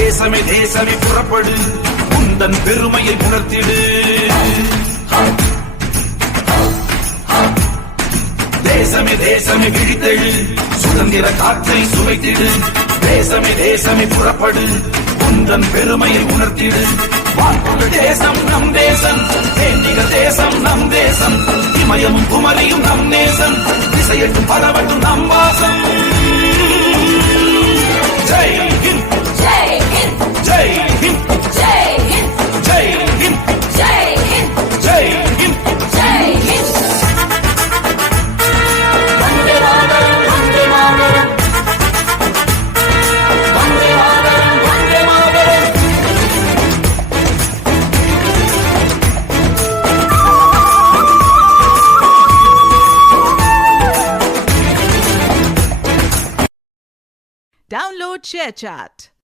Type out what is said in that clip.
தேசமே தேசமே புறப்படு உந்தன் பெருமையை உணர்த்திடு தேசமே தேசமே விழித்தெழு சுதந்திர காற்றை சுவைத்திடு தேசமே தேசமே புறப்படு உந்தன் பெருமையை உணர்த்திடு வாக்குள்ள தேசம் நம் தேசம் தேனிக தேசம் நம் தேசம் இமயமும் குமரியும் நம் தேசம் திசையட்டும் பரவட்டும் நம் வாசம் ஜெய் ஹிந்த் ஜெய் ஹிந்த் ஜெய் ஹிந்த் ஜெய் ஹிந்த் ஜெய் ஹிந்த் ஜெய் ஹிந்த் ஜெய் ஹிந்த் ஜெய் ஹிந்த் வந்தே மாதரம் வந்தே மாதரம் வந்தே மாதரம் வந்தே மாதரம் Download ShareChat.